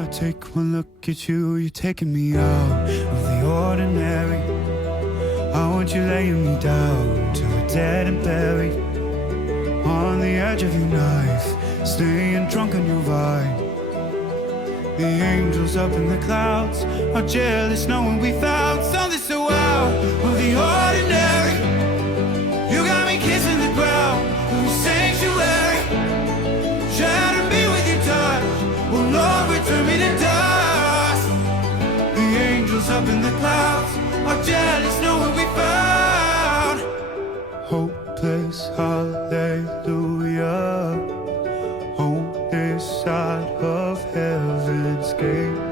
I take one look at you, you're taking me out of the ordinary. I want you laying me down to a dead and buried on the edge of your knife, staying drunk on your vine. The angels up in the clouds are jealous knowing we found something so out of the ordinary. You got me kissing the ground in the sanctuary, shatter me with your touch, oh Lord, return me to dust. The angels up in the clouds are jealous knowing we found hopeless hallelujah on this side of heaven's gate.